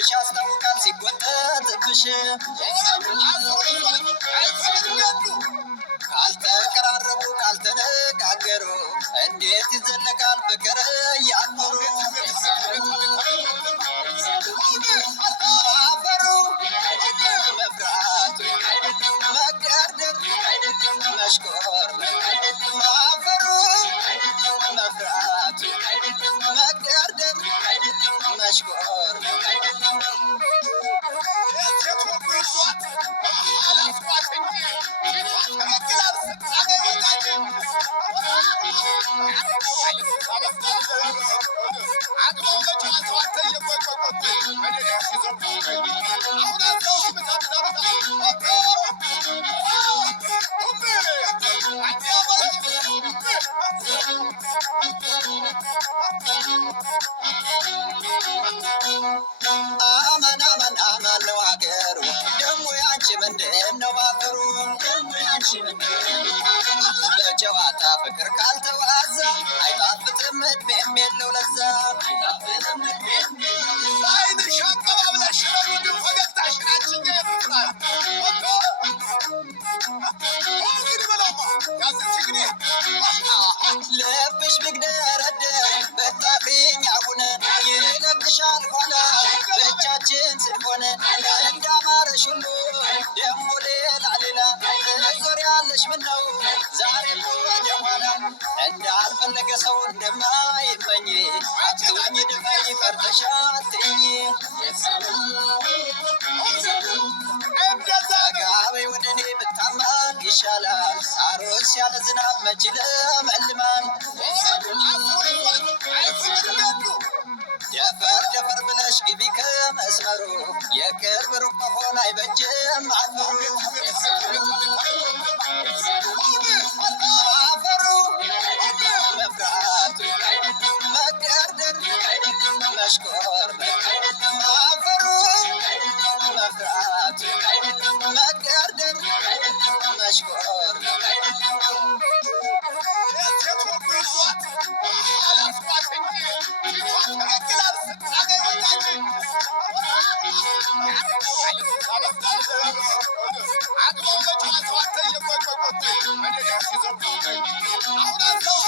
ፍቅርሽ ያስታውቃል ሲጎተትብሽ ካልተቀራረቡ ካልተነጋገሩ እንዴት ይዘለቃል ፍቅር እያመሩ ማፈሩ መፍራቱ መገርደር መሽኮር ማፈሩ መፍራቱ መገርደር መሽኮር አማን አማን አማን ነው ሀገሩ ደሞ ያንቺ ምንድን ነው ማፈሩ በጨዋታ ፍቅር ካልተዋዛ አይጣፍጥም እድሜም የለው ለዛ አይንሽ አቀባብለሽ ለምንድን ፈገግታሽን አንቺ ይፍራል ልብሽ ቢግደረደር በታሪኝ አሁን ይለቅሻል ኋላ ብቻችን ስንሆን እንዳማረሽ ሁሉ ደሞ ሌላ ሌላ ትዞሪያለሽ ምነው ዛሬም ወደ ኋላ እንዳልፈለገ ሰው እንደማይመኝ አትሁኝ ድፈኝ ፈርተሽ አትይኝ አጋበይ ወደ እኔ ብታማን ይሻላል ሳሮስ ያለ ዝናብ መች ይለመልማል ደፈር ደፈር ብለሽ ግቢ ከመስመሩ የቅርብ ሩቅ መሆን አይበጅም አፈሩ አፈሩ መፍራቱ መገርደር መሽኮር አፈሩ መፍራቱ መገርደር መሽኮር I